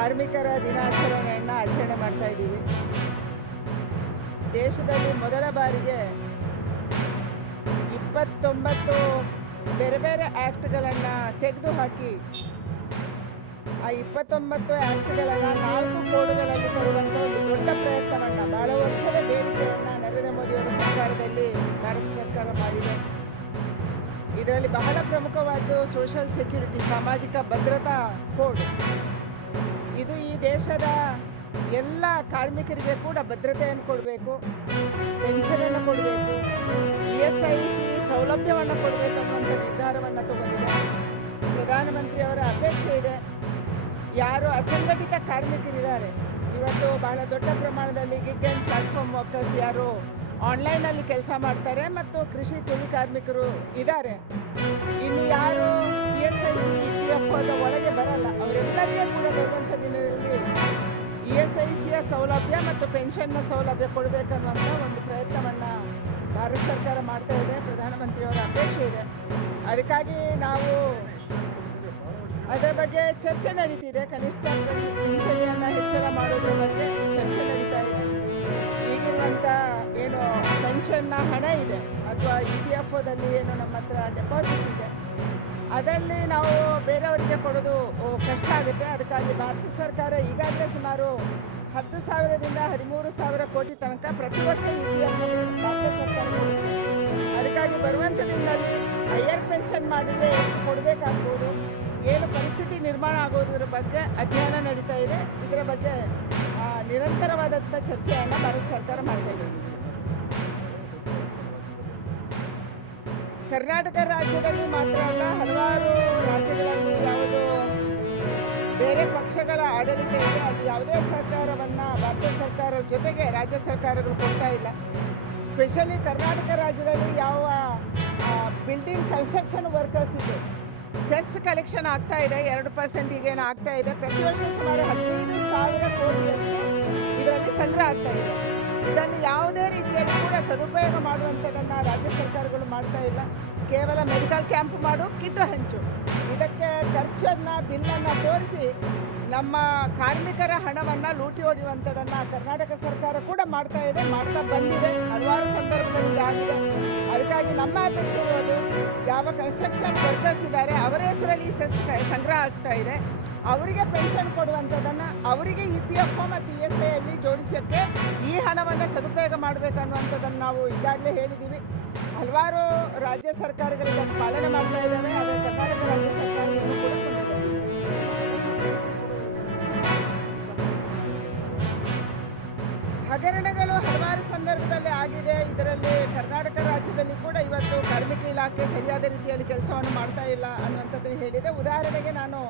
ಕಾರ್ಮಿಕರ ದಿನಾಚರಣೆಯನ್ನು ಆಚರಣೆ ಮಾಡ್ತಾ ಇದ್ದೀವಿ. ದೇಶದಲ್ಲಿ ಮೊದಲ ಬಾರಿಗೆ 29 ಬೇರೆ ಬೇರೆ ಆ್ಯಕ್ಟ್ಗಳನ್ನು ತೆಗೆದುಹಾಕಿ ಆ 29 ಆ್ಯಕ್ಟ್ಗಳನ್ನು 4 ಕೋಡ್ಗಳಲ್ಲಿ ತರುವಂಥ ಒಂದು ದೊಡ್ಡ ಪ್ರಯತ್ನವನ್ನು, ಬಹಳ ವರ್ಷದ ಬೇಡಿಕೆಯನ್ನು ನರೇಂದ್ರ ಮೋದಿಯವರ ಸರ್ಕಾರದಲ್ಲಿ ಭಾರತ ಸರ್ಕಾರ ಮಾಡಿದೆ. ಇದರಲ್ಲಿ ಬಹಳ ಪ್ರಮುಖವಾದ್ದು ಸೋಷಿಯಲ್ ಸೆಕ್ಯೂರಿಟಿ, ಸಾಮಾಜಿಕ ಭದ್ರತಾ ಕೋಡ್. ಇದು ಈ ದೇಶದ ಎಲ್ಲ ಕಾರ್ಮಿಕರಿಗೆ ಕೂಡ ಭದ್ರತೆಯನ್ನು ಕೊಡಬೇಕು, ಪೆನ್ಷನನ್ನು ಕೊಡಬೇಕು, ESIC ಸೌಲಭ್ಯವನ್ನು ಕೊಡಬೇಕು ಅನ್ನುವಂಥ ನಿರ್ಧಾರವನ್ನು ತಗೊಂಡಿದೆ. ಪ್ರಧಾನಮಂತ್ರಿಯವರ ಅಪೇಕ್ಷೆ ಇದೆ, ಯಾರು ಅಸಂಘಟಿತ ಕಾರ್ಮಿಕರಿದ್ದಾರೆ, ಇವತ್ತು ಬಹಳ ದೊಡ್ಡ ಪ್ರಮಾಣದಲ್ಲಿ ಗಿಗ್ ಆ್ಯಂಡ್ ಪ್ಲಾಟ್ಫಾರ್ಮ್ ವರ್ಕರ್ಸ್ ಯಾರು ಆನ್ಲೈನಲ್ಲಿ ಕೆಲಸ ಮಾಡ್ತಾರೆ ಮತ್ತು ಕೃಷಿ ಕೂಲಿ ಕಾರ್ಮಿಕರು ಇದ್ದಾರೆ, ಇನ್ನು ಯಾರು ESIC EPFದ ಒಳಗೆ ಬರಲ್ಲ, ಅವರೆಲ್ಲರಿಗೂ ಕೂಡ ಬರುವಂಥ ದಿನದಲ್ಲಿ ESICಯ ಸೌಲಭ್ಯ ಮತ್ತು ಪೆನ್ಷನ್ನ ಸೌಲಭ್ಯ ಕೊಡಬೇಕನ್ನುವಂಥ ಒಂದು ಪ್ರಯತ್ನವನ್ನು ಭಾರತ ಸರ್ಕಾರ ಮಾಡ್ತಾ ಇದೆ. ಪ್ರಧಾನಮಂತ್ರಿಯವರ ಅಪೇಕ್ಷೆ ಇದೆ. ಅದಕ್ಕಾಗಿ ನಾವು ಅದರ ಬಗ್ಗೆ ಚರ್ಚೆ ನಡೀತಿದೆ. ಕನಿಷ್ಠ ಪಿಂಚಣಿಯನ್ನು ಹೆಚ್ಚಳ ಮಾಡೋದ್ರ ಬಗ್ಗೆ ಚರ್ಚೆ ನಡೀತಾ ಇದೆ. ಈಗಿರುವಂಥ ಏನು ಪೆನ್ಷನ್ನ ಹಣ ಇದೆ ಅಥವಾ EPFದಲ್ಲಿ ಏನು ನಮ್ಮ ಹತ್ರ ಡೆಪಾಸಿಟ್ ಇದೆ, ಅದರಲ್ಲಿ ನಾವು ಬೇರೆಯವರಿಗೆ ಕೊಡೋದು ಕಷ್ಟ ಆಗುತ್ತೆ. ಅದಕ್ಕಾಗಿ ಭಾರತ ಸರ್ಕಾರ ಈಗಾಗಲೇ ಸುಮಾರು 10,000ರಿಂದ 13,000 ಕೋಟಿ ತನಕ ಪ್ರತಿ ವರ್ಷ EPF ಭಾರತ ಸರ್ಕಾರ ಕೊಡುತ್ತೆ. ಅದಕ್ಕಾಗಿ ಬರುವಂಥ ದಿನದಲ್ಲಿ ಹೈಯರ್ ಪೆನ್ಷನ್ ಮಾಡಿದರೆ ಎಷ್ಟು ಕೊಡಬೇಕಾಗ್ಬೋದು, ಏನು ಪರಿಸ್ಥಿತಿ ನಿರ್ಮಾಣ ಆಗೋದ್ರ ಬಗ್ಗೆ ಅಧ್ಯಯನ ನಡೀತಾ ಇದೆ. ಇದರ ಬಗ್ಗೆ ನಿರಂತರವಾದಂಥ ಚರ್ಚೆಯನ್ನು ಭಾರತ ಸರ್ಕಾರ ಮಾಡ್ತಾ ಇದೆ. ಕರ್ನಾಟಕ ರಾಜ್ಯದಲ್ಲಿ ಮಾತ್ರ ಅಲ್ಲ, ಹಲವಾರು ರಾಜ್ಯಗಳಲ್ಲಿ ಯಾವುದು ಬೇರೆ ಪಕ್ಷಗಳ ಆಡಳಿತ ಇದೆ, ಅದು ಯಾವುದೇ ಸರ್ಕಾರವನ್ನು ಭಾರತ ಸರ್ಕಾರದ ಜೊತೆಗೆ ರಾಜ್ಯ ಸರ್ಕಾರಗಳು ಕೊಡ್ತಾ ಇಲ್ಲ. ಸ್ಪೆಷಲಿ ಕರ್ನಾಟಕ ರಾಜ್ಯದಲ್ಲಿ ಯಾವ ಬಿಲ್ಡಿಂಗ್ ಕನ್ಸ್ಟ್ರಕ್ಷನ್ ವರ್ಕರ್ಸ್ ಇದೆ, ಸೆಸ್ ಕಲೆಕ್ಷನ್ ಆಗ್ತಾ ಇದೆ, 2% ಈಗೇನು ಆಗ್ತಾ ಇದೆ. ಪ್ರತಿ ವರ್ಷ ಸುಮಾರು 15,000 ಕೋಟಿಯಷ್ಟು ಇದರಲ್ಲಿ ಸಂಗ್ರಹ ಆಗ್ತಾ ಇದೆ. ಇದನ್ನು ಯಾವುದೇ ರೀತಿಯಲ್ಲಿ ಕೂಡ ಸದುಪಯೋಗ ಮಾಡುವಂಥದ್ದನ್ನು ರಾಜ್ಯ ಸರ್ಕಾರಗಳು ಮಾಡ್ತಾ ಇಲ್ಲ. ಕೇವಲ ಮೆಡಿಕಲ್ ಕ್ಯಾಂಪ್ ಮಾಡು, ಕಿಟ್ ಹಂಚು, ಇದಕ್ಕೆ ಖರ್ಚನ್ನು ಬಿಲ್ಲನ್ನು ತೋರಿಸಿ ನಮ್ಮ ಕಾರ್ಮಿಕರ ಹಣವನ್ನು ಲೂಟಿ ಹೊಡೆಯುವಂಥದ್ದನ್ನು ಕರ್ನಾಟಕ ಸರ್ಕಾರ ಕೂಡ ಮಾಡ್ತಾ ಇದೆ, ಮಾಡ್ತಾ ಬಂದಿದೆ, ಹಲವಾರು ಸಂದರ್ಭದಲ್ಲಿ ಆಗಿದೆ. ಅದಕ್ಕಾಗಿ ನಮ್ಮ ಅಪೇಕ್ಷೆ ಇರೋದು, ಯಾವ ಕನ್ಸ್ಟ್ರಕ್ಷನ್ ವರ್ಕರ್ಸ್ ಇದ್ದಾರೆ ಅವರ ಹೆಸರಲ್ಲಿ ಸೆಸ್ ಸಂಗ್ರಹ ಆಗ್ತಾ ಇದೆ, ಅವರಿಗೆ ಪೆನ್ಷನ್ ಕೊಡುವಂಥದ್ದನ್ನು ಅವರಿಗೆ EPF ಮತ್ತು ESIಯಲ್ಲಿ ಜೋಡಿಸೋಕ್ಕೆ ಈ ಹಣವನ್ನು ಸದುಪಯೋಗ ಮಾಡಬೇಕನ್ನುವಂಥದ್ದನ್ನು ನಾವು ಈಗಾಗಲೇ ಹೇಳಿದ್ದೀವಿ. ಹಲವಾರು ರಾಜ್ಯ ಸರ್ಕಾರಗಳಿಗೆ ಪಾಲನೆ ಮಾಡ್ತಾ ಇದ್ದಾವೆ. ಆದರೆ ಕರ್ನಾಟಕ ರಾಜ್ಯ ಸರ್ಕಾರವನ್ನು ಕೂಡ ಹಗರಣಗಳು ಹಲವಾರು ಸಂದರ್ಭದಲ್ಲಿ ಆಗಿದೆ. ಇದರಲ್ಲಿ ಕರ್ನಾಟಕ ರಾಜ್ಯದಲ್ಲಿ ಕೂಡ ಇವತ್ತು ಕಾರ್ಮಿಕ ಇಲಾಖೆ ಸರಿಯಾದ ರೀತಿಯಲ್ಲಿ ಕೆಲಸವನ್ನು ಮಾಡ್ತಾ ಇಲ್ಲ ಅನ್ನುವಂಥದ್ದು ಹೇಳಿದೆ. ಉದಾಹರಣೆಗೆ ನಾನು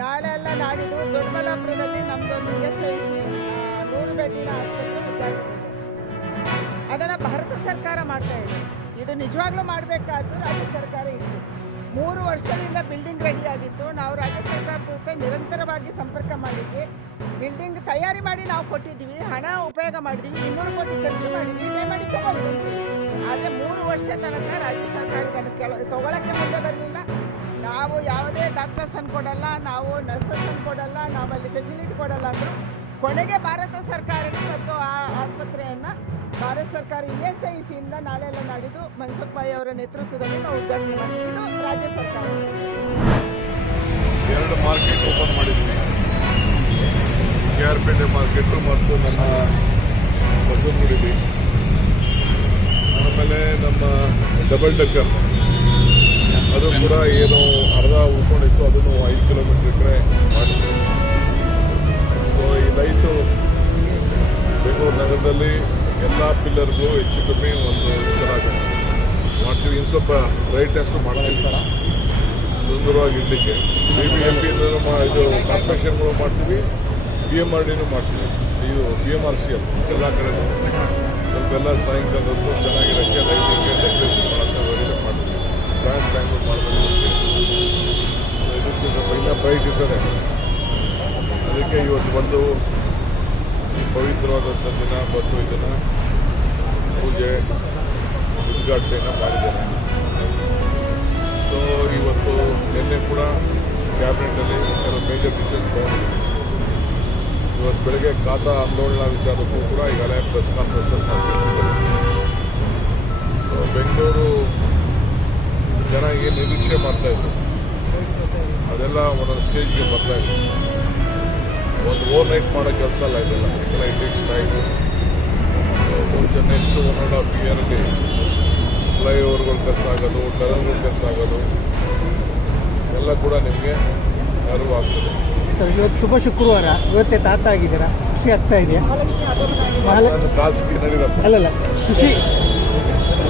ನಾಳೆ ಅಲ್ಲ ನಾಡಿದ್ದು ದೊಡ್ಡಬಳ್ಳಾಪುರದಲ್ಲಿ ನಮ್ಮದೊಂದು ESIC 100 ಬೆಡ್ಡಿನ ಆಸ್ಪತ್ರೆ ಉದ್ಘಾಟನೆ ಇದೆ. ಅದನ್ನು ಭಾರತ ಸರ್ಕಾರ ಮಾಡ್ತಾ ಇದೆ. ಇದು ನಿಜವಾಗ್ಲೂ ಮಾಡಬೇಕಾದ್ದು ರಾಜ್ಯ ಸರ್ಕಾರ ಇತ್ತು. 3 ವರ್ಷದಿಂದ ಬಿಲ್ಡಿಂಗ್ ರೆಡಿ ಆಗಿತ್ತು. ನಾವು ರಾಜ್ಯ ಸರ್ಕಾರದ ಜೊತೆ ನಿರಂತರವಾಗಿ ಸಂಪರ್ಕ ಮಾಡಿದ್ವಿ. ಬಿಲ್ಡಿಂಗ್ ತಯಾರಿ ಮಾಡಿ ನಾವು ಕೊಟ್ಟಿದ್ದೀವಿ, ಹಣ ಉಪಯೋಗ ಮಾಡಿದ್ದೀವಿ, 200 ಕೋಟಿ ಖರ್ಚು ಮಾಡಿದ್ದೀವಿ, ಪೇಮೆಂಟ್ ತೊಗೊಂಡಿದ್ದೀವಿ. ಆದರೆ 3 ವರ್ಷ ತನಕ ರಾಜ್ಯ ಸರ್ಕಾರ ಇದನ್ನು ತೊಗೊಳಕ್ಕೆ ಮುಂದೆ ಬರಲಿಲ್ಲ. ನಾವು ಯಾವುದೇ ಡಾಕ್ಟರ್ಸನ್ನು ಕೊಡಲ್ಲ, ನಾವು ನರ್ಸಸ್ಸನ್ನು ಕೊಡಲ್ಲ, ನಾವಲ್ಲಿ ಫೆಸಿಲಿಟಿ ಕೊಡಲ್ಲ ಅಂದರು. ಕೊನೆಗೆ ಭಾರತ ಸರ್ಕಾರಕ್ಕೆ ಇವತ್ತು ಆ ಆಸ್ಪತ್ರೆಯನ್ನು ಭಾರತ ಸರ್ಕಾರ ESICಯಿಂದ ನಾಳೆ ಎಲ್ಲ ನಾಡಿದ್ದು ಮನ್ಸುಖ್ ಭಾಯಿ ಅವರ ನೇತೃತ್ವದಲ್ಲಿ ನಾವು ಉದ್ಘಾಟನೆ ಮಾಡಿದ್ವಿ. ಇದು ರಾಜ್ಯ ಸರ್ಕಾರ 2 ಮಾರ್ಕೆಟ್ ಓಪನ್ ಮಾಡಿದ್ವಿ, KRಪೇಟೆ ಮಾರ್ಕೆಟು ಮತ್ತು ನಮ್ಮ ಬಸವನಗುಡಿ. ಆಮೇಲೆ ನಮ್ಮ ಡಬಲ್ ಡೆಕ್ಕರ್ ಅದು ಕೂಡ ಏನು ಅರ್ಧ ಉಳ್ಕೊಂಡಿತ್ತು, ಅದನ್ನು 5 ಕಿಲೋಮೀಟರ್ ಕಡೆ ಮಾಡಿದ್ವಿ. ಸೊ ಈ ಲೈಟು ಬೆಂಗಳೂರು ನಗರದಲ್ಲಿ ಎಲ್ಲ ಪಿಲ್ಲರ್ಗಳು ಹೆಚ್ಚು ಕಮ್ಮಿ ಒಂದು ಥರ ಮಾಡ್ತೀವಿ. ಇನ್ನು ಸ್ವಲ್ಪ ಬ್ರೈಟ್ನೆಸ್ಸು ಮಾಡ್ತೀವಿ ಸುಂದರವಾಗಿ ಇಡಲಿಕ್ಕೆ. BBMP ಇದು ಕಾರ್ಪೊರೇಷನ್ಗಳು ಮಾಡ್ತೀವಿ, BMRDನೂ ಮಾಡ್ತೀವಿ, ಇದು BMRCL ಎಲ್ಲ ಕಡೆ ಸ್ವಲ್ಪ ಎಲ್ಲ ಸಾಯಂಕಾಲದದ್ದು ಚೆನ್ನಾಗಿರೋಕ್ಕೆ ಲೈಟಿಂಗ್ಗೆ ಡೆಕೋರೇಷನ್ ಮಾಡೋಕ್ಕೆ ವ್ಯವಸ್ಥೆ ಮಾಡ್ತೀವಿ. ಬ್ರ್ಯಾಂಡ್ ಬ್ಯಾಂಗ್ಳೂರು ಮಾಡೋದಕ್ಕೆ ಇದಕ್ಕೆ ಸ್ವಲ್ಪ ಇನ್ನೂ ಬ್ರೈಟ್ ಇರ್ತದೆ. ಅದಕ್ಕೆ ಇವತ್ತು ಬಂದು ಪವಿತ್ರವಾದಂಥ ದಿನ ಬಂದು ಇದನ್ನು ಪೂಜೆ ಉದ್ಘಾಟನೆಯನ್ನು ಮಾಡಿದ್ದೇನೆ. ಸೊ ಇವತ್ತು ನಿನ್ನೆ ಕೂಡ ಕ್ಯಾಬಿನೆಟಲ್ಲಿ ಕೆಲವು ಮೇಜರ್ ಡಿಸಿಷನ್ ತೊಗೊಂಡಿದ್ದೀವಿ. ಇವತ್ತು ಬೆಳಗ್ಗೆ ಖಾತಾ ಆಂದೋಲನ ವಿಚಾರಕ್ಕೂ ಕೂಡ ಈಗಾಗಲೇ ಪ್ರೆಸ್ ಕಾನ್ಫರೆನ್ಸಸ್ ಮಾಡ್ತಿರ್ತಿದ್ದಾರೆ. ಸೊ ಬೆಂಗಳೂರು ಜನ ಏನು ನಿರೀಕ್ಷೆ ಮಾಡ್ತಾ ಇದ್ರು ಅದೆಲ್ಲ ಒಂದೊಂದು ಸ್ಟೇಜ್ಗೆ ಬರ್ತಾ ಇದೆ. ಒಂದು ಓವರ್ ನೈಟ್ ಮಾಡೋ ಕೆಲಸ ಅಲ್ಲ ಇದೆಲ್ಲ, ಯಾಕಂದರೆ ಇಟ್ ಟೇಕ್ಸ್ ಟೈಮ್. ಬಹುಶಃ ನೆಕ್ಸ್ಟ್ 1.5 ಇಯರಲ್ಲಿ ಫ್ಲೈಓವರ್ಗಳು ಕೆಲಸ ಆಗೋದು, ಟನಲ್ಗಳು ಕೆಲಸ ಆಗೋದು ಎಲ್ಲ ಕೂಡ ನಿಮಗೆ ನೆರವಾಗ್ತದೆ. ಇವತ್ತು ಶುಭ ಶುಕ್ರವಾರ, ಇವತ್ತೇ ತಾತ ಆಗಿದ್ದೀರಾ, ಖುಷಿ ಆಗ್ತಾ ಇದೆಯಾ? ಮಹಾಲಕ್ಷ್ಮಿ ಆಗಮನ ಆಗಿದೆ. ಖಾಸಗಿ ನಡೀರಪ್ಪ ಅಲ್ಲಲ್ಲ, ಖುಷಿ